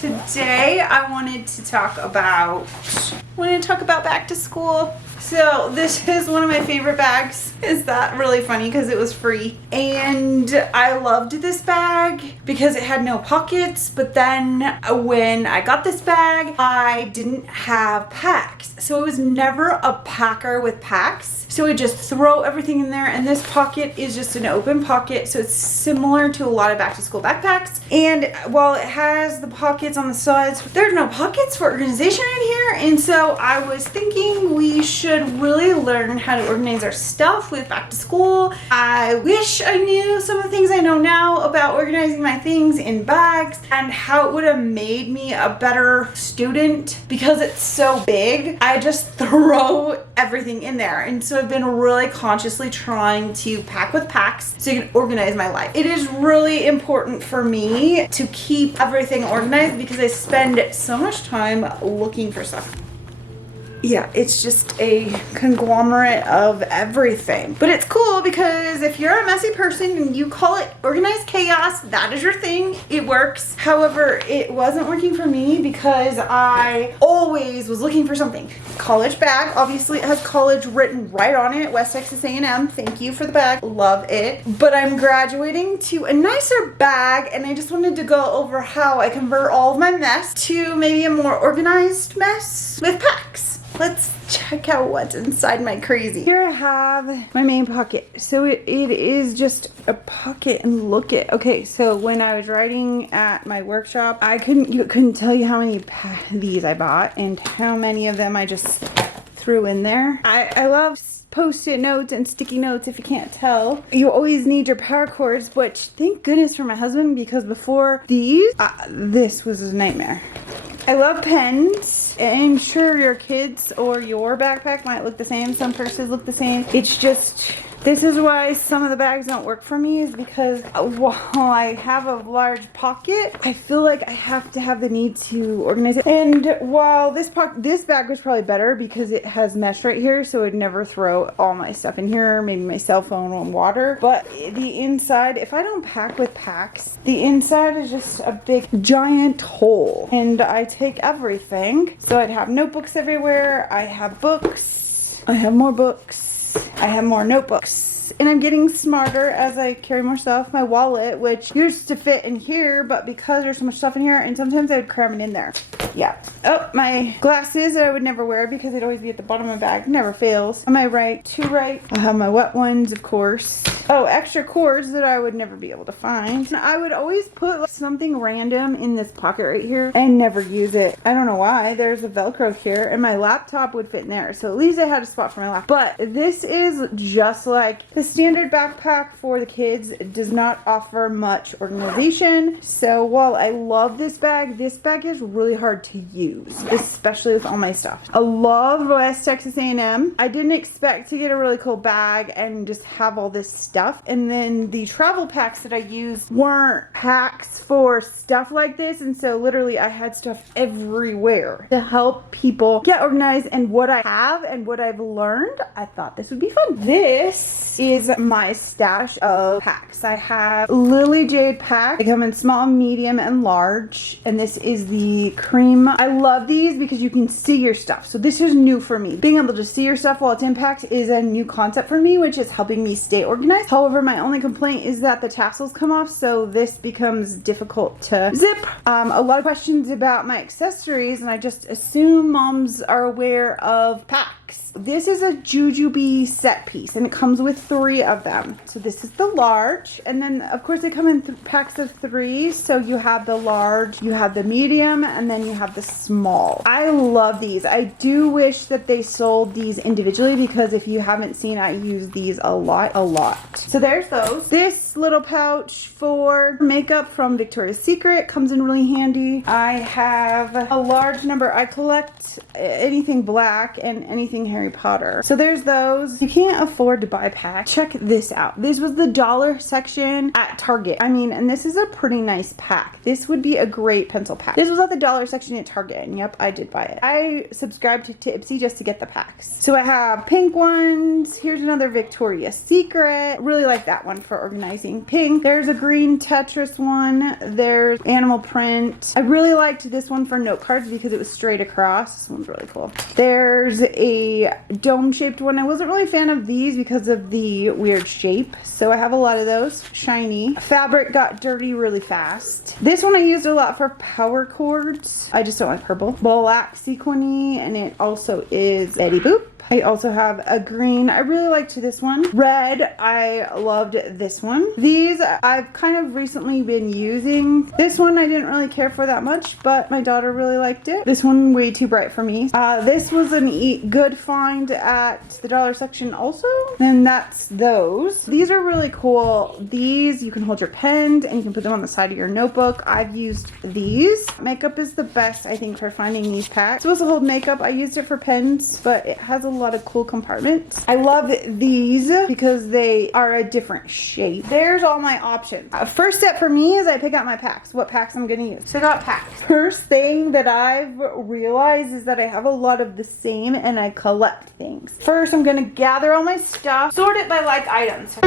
Today I wanted to talk about back to school. So this is one of my favorite bags. Is that really funny because it was free? And I loved this bag because it had no pockets, but then when I got this bag, I didn't have packs. So it was never a packer with packs. So I just throw everything in there, and this pocket is just an open pocket. So it's similar to a lot of back to school backpacks. And while it has the pockets on the sides, there's no pockets for organization in here. And so I was thinking we should really learn how to organize our stuff with back to school. I wish I knew some of the things I know now about organizing my things in bags and how it would have made me a better student. Because it's so big, I just throw everything in there. And so I've been really consciously trying to pack with packs so I can organize my life. It is really important for me to keep everything organized because I spend so much time looking for stuff. Yeah, it's just a conglomerate of everything. But it's cool because if you're a messy person and you call it organized chaos, that is your thing. It works. However, it wasn't working for me because I always was looking for something. College bag, obviously it has college written right on it. West Texas A&M, thank you for the bag, love it. But I'm graduating to a nicer bag and I just wanted to go over how I convert all of my mess to maybe a more organized mess with packs. Let's check out what's inside my crazy. Here I have my main pocket. So it is just a pocket, and look at, okay, so when I was writing at my workshop, I couldn't tell you how many these I bought and how many of them I just threw in there. I love post-it notes and sticky notes. If you can't tell, you always need your power cords, which thank goodness for my husband, because before these, this was a nightmare. I love pens. I'm sure your kids or your backpack might look the same. Some purses look the same. It's just, this is why some of the bags don't work for me, is because while I have a large pocket, I feel like I have to have the need to organize it. And while this bag was probably better because it has mesh right here, so I'd never throw all my stuff in here, maybe my cell phone and water. But the inside, if I don't pack with packs, the inside is just a big giant hole. And I take everything. So I'd have notebooks everywhere. I have books. I have more books. I have more notebooks, and I'm getting smarter as I carry more stuff. My wallet, which used to fit in here, but because there's so much stuff in here, and sometimes I would cram it in there. Yeah. Oh, my glasses that I would never wear because they'd always be at the bottom of my bag. Never fails. On my right, to right, I have my wet ones, of course. Oh, extra cords that I would never be able to find. And I would always put like something random in this pocket right here and never use it. I don't know why. There's a Velcro here, and my laptop would fit in there. So at least I had a spot for my laptop. But this is just like the standard backpack for the kids. It does not offer much organization. So while I love this bag is really hard to use, especially with all my stuff. I love West Texas A&M. I didn't expect to get a really cool bag and just have all this stuff. And then the travel packs that I used weren't packs for stuff like this. And so literally I had stuff everywhere to help people get organized. And what I have and what I've learned, I thought this would be fun. This is my stash of packs. I have Lily Jade pack. They come in small, medium, and large. And this is the cream. I love these because you can see your stuff. So this is new for me. Being able to see your stuff while it's in packs is a new concept for me, which is helping me stay organized. However, my only complaint is that the tassels come off, so this becomes difficult to zip. A lot of questions about my accessories, and I just assume moms are aware of packs. This is a Jujube set piece, and it comes with 3 of them. So this is the large, and then of course they come in packs of 3. So you have the large, you have the medium, and then you have the small. I love these. I do wish that they sold these individually because if you haven't seen, I use these a lot. So there's those. This little pouch for makeup from Victoria's Secret comes in really handy. I have a large number. I collect anything black and anything anything Harry Potter. So there's those. You can't afford to buy packs. Check this out. This was the dollar section at Target. I mean, and this is a pretty nice pack. This would be a great pencil pack. This was at the dollar section at Target, and yep, I did buy it. I subscribed to Ipsy just to get the packs. So I have pink ones. Here's another Victoria's Secret. Really like that one for organizing. Pink. There's a green Tetris one. There's animal print. I really liked this one for note cards because it was straight across. This one's really cool. There's a dome-shaped one. I wasn't really a fan of these because of the weird shape, so I have a lot of those. Shiny. Fabric got dirty really fast. This one I used a lot for power cords. I just don't like purple. Black sequiny, and it also is Betty Boop. I also have a green. I really liked this one. Red, I loved this one. These I've kind of recently been using. This one I didn't really care for that much, but my daughter really liked it. This one way too bright for me. This was a good find at the dollar section also. And that's those. These are really cool. These, you can hold your pens and you can put them on the side of your notebook. I've used these. Makeup is the best, I think, for finding these packs. It's supposed to hold makeup. I used it for pens, but it has a lot of cool compartments. I love these because they are a different shape. There's all my options. First step for me is I pick out my packs, what packs I'm gonna use. So I got packs. First thing that I've realized is that I have a lot of the same and I collect things. First, I'm gonna gather all my stuff, sort it by like items.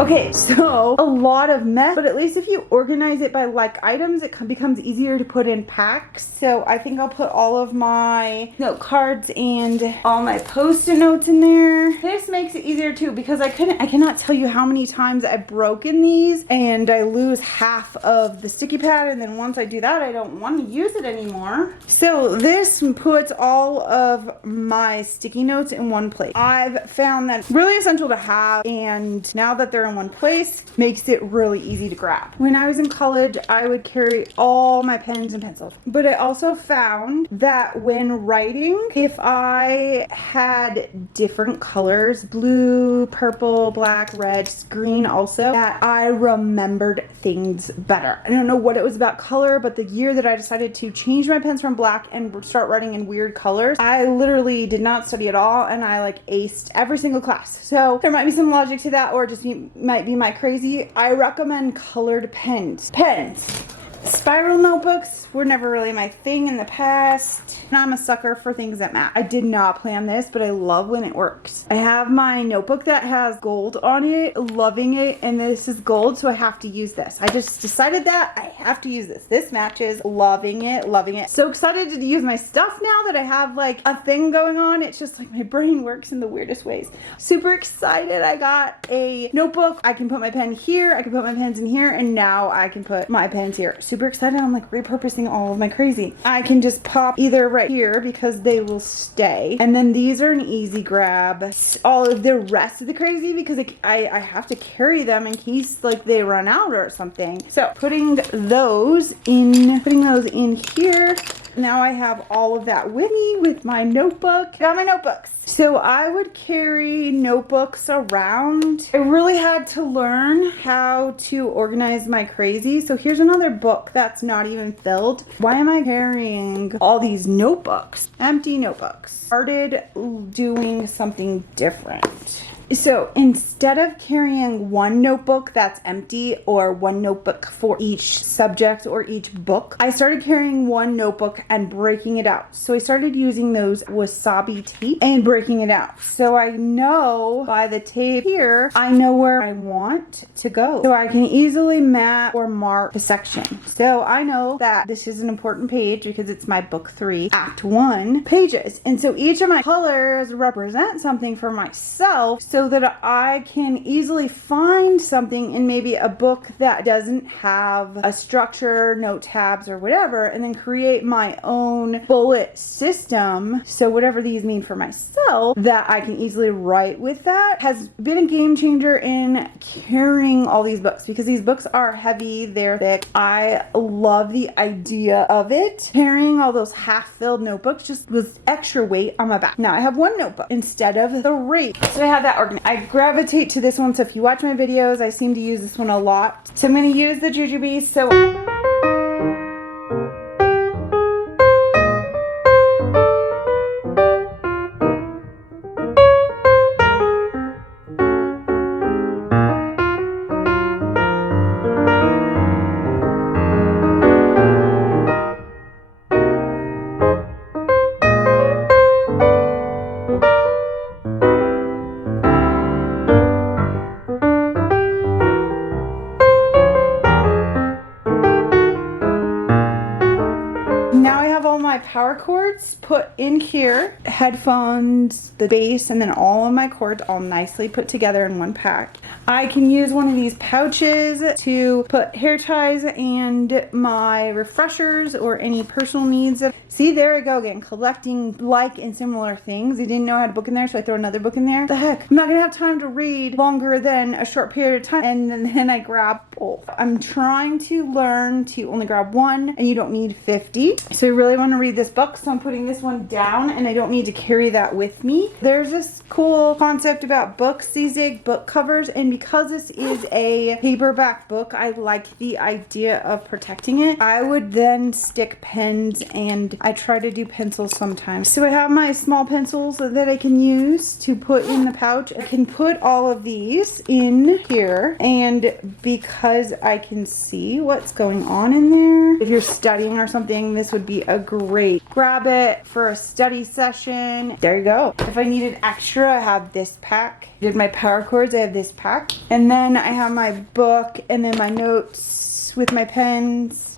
Okay, so a lot of mess, but at least if you organize it by like items, it becomes easier to put in packs. So I think I'll put all of my note cards and all my post-it notes in there. This makes it easier too because I cannot tell you how many times I've broken these and I lose half of the sticky pad, and then once I do that, I don't want to use it anymore. So this puts all of my sticky notes in one place. I've found that really essential to have, and now that they're in one place, makes it really easy to grab. When I was in college, I would carry all my pens and pencils, but I also found that when writing, if I had different colors, blue, purple, black, red, green also, that I remembered things better. I don't know what it was about color, but the year that I decided to change my pens from black and start writing in weird colors, I literally did not study at all, and I like aced every single class. So there might be some logic to that, or just might be my crazy. I recommend colored pens. Spiral notebooks were never really my thing in the past. And I'm a sucker for things that match. I did not plan this, but I love when it works. I have my notebook that has gold on it, loving it, and this is gold, so I have to use this. I just decided that I have to use this. This matches, loving it, loving it. So excited to use my stuff now that I have like a thing going on. It's just like my brain works in the weirdest ways. Super excited. I got a notebook. I can put my pen here, I can put my pens in here, and now I can put my pens here. Super excited. I'm like repurposing all of my crazy. I can just pop either right here because they will stay, and then these are an easy grab. All of the rest of the crazy because I have to carry them in case like they run out or something. So putting those in here. Now I have all of that with me with my notebook. Got my notebooks. So I would carry notebooks around. I really had to learn how to organize my crazy. So here's another book that's not even filled. Why am I carrying all these notebooks? Empty notebooks. Started doing something different. So instead of carrying one notebook that's empty or one notebook for each subject or each book, I started carrying one notebook and breaking it out. So I started using those wasabi tape and breaking it out. So I know by the tape here, I know where I want to go. So I can easily map or mark the section. So I know that this is an important page because it's my book 3, Act 1 pages. And so each of my colors represent something for myself. so that I can easily find something in maybe a book that doesn't have a structure, no tabs or whatever, and then create my own bullet system. So whatever these mean for myself, that I can easily write with that, has been a game changer in carrying all these books, because these books are heavy, they're thick. I love the idea of it. Carrying all those half-filled notebooks just was extra weight on my back. Now I have one notebook instead of 3. So I have that organized. I gravitate to this one, so if you watch my videos, I seem to use this one a lot. So I'm going to use the Jujubee. So now I have all my power cords put in here, headphones, the base, and then all of my cords all nicely put together in one pack. I can use one of these pouches to put hair ties and my refreshers or any personal needs. See, there I go again, collecting like and similar things. I didn't know I had a book in there, so I throw another book in there. The heck, I'm not gonna have time to read longer than a short period of time, and then I grab both. I'm trying to learn to only grab one, and you don't need 50. So I really want to read this book, so I'm putting this one down, and I don't need to carry that with me. There's this cool concept about books, these big book covers, and because this is a paperback book, I like the idea of protecting it. I would then stick pens, and I try to do pencils sometimes. So I have my small pencils that I can use to put in the pouch. I can put all of these in here, and because I can see what's going on in there, if you're studying or something, this would be a great grab it for a study session. There you go. If I needed extra, I have this pack. Did my power cords, I have this pack. And then I have my book, and then my notes with my pens.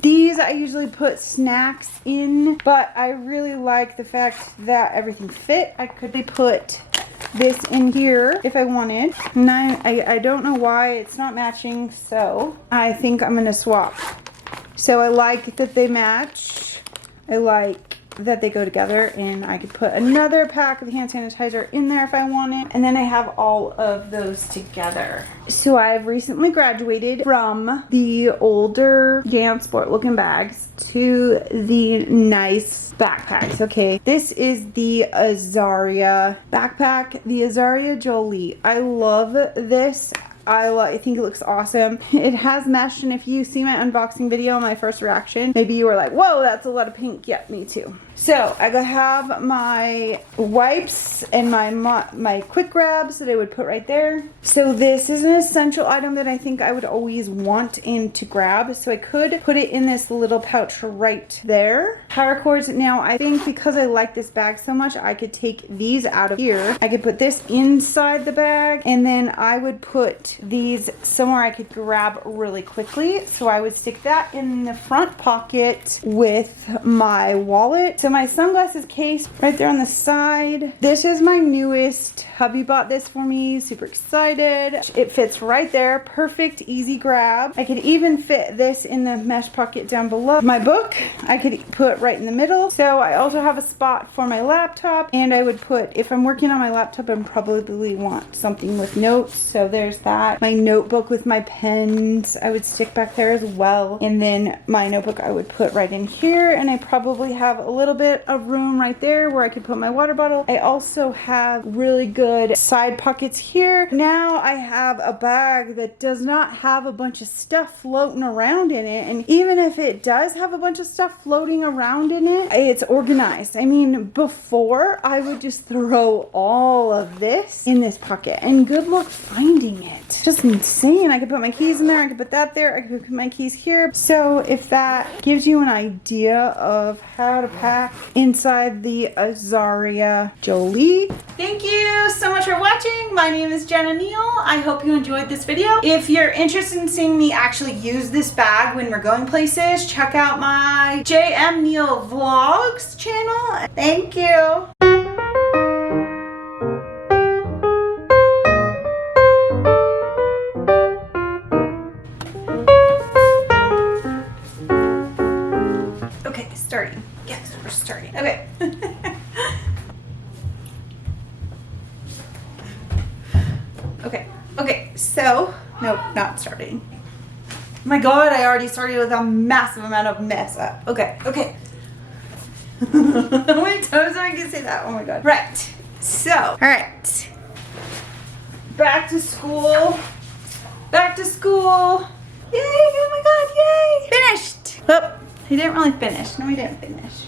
These I usually put snacks in, but I really like the fact that everything fit. I could put this in here if I wanted. And I don't know why it's not matching, so I think I'm gonna swap. So I like that they match. I like that they go together, and I could put another pack of hand sanitizer in there if I wanted, and then I have all of those together. So I've recently graduated from the older JMNeal looking bags to the nice backpacks. Okay, this is the AZARIA backpack, the AZARIA Jolie. I love this. I think it looks awesome. It has mesh, and if you see my unboxing video, my first reaction, maybe you were like, whoa, that's a lot of pink. Yeah, me too. So I have my wipes and my quick grabs that I would put right there. So this is an essential item that I think I would always want and to grab. So I could put it in this little pouch right there. Power cords. Now I think because I like this bag so much, I could take these out of here. I could put this inside the bag, and then I would put these somewhere I could grab really quickly. So I would stick that in the front pocket with my wallet. So my sunglasses case right there on the side. This is my newest. Hubby bought this for me. Super excited. It fits right there. Perfect, easy grab. I could even fit this in the mesh pocket down below. My book I could put right in the middle. So I also have a spot for my laptop, and I would put, if I'm working on my laptop, I probably want something with notes. So there's that. My notebook with my pens I would stick back there as well, and then my notebook I would put right in here, and I probably have a little bit of room right there where I could put my water bottle. I also have really good side pockets here. Now I have a bag that does not have a bunch of stuff floating around in it, and even if it does have a bunch of stuff floating around in it, it's organized. I mean, before I would just throw all of this in this pocket, and good luck finding it. Just insane. I could put my keys in there, I could put that there, I could put my keys here. So if that gives you an idea of how to pack inside the AZARIA Jolie. Thank you so much for watching. My name is JMNeal. I hope you enjoyed this video. If you're interested in seeing me actually use this bag when we're going places, check out my JMNeal Vlogs channel. Thank you. starting. Yes, we're starting. Okay. Okay, so, nope, not starting. Oh my God, I already started with a massive amount of mess up. Okay. How many times am I gonna say that? Oh my God. Right, so, all right. Back to school. Yay, oh my God, yay. Finished. Oh, he didn't really finish. No, he didn't finish.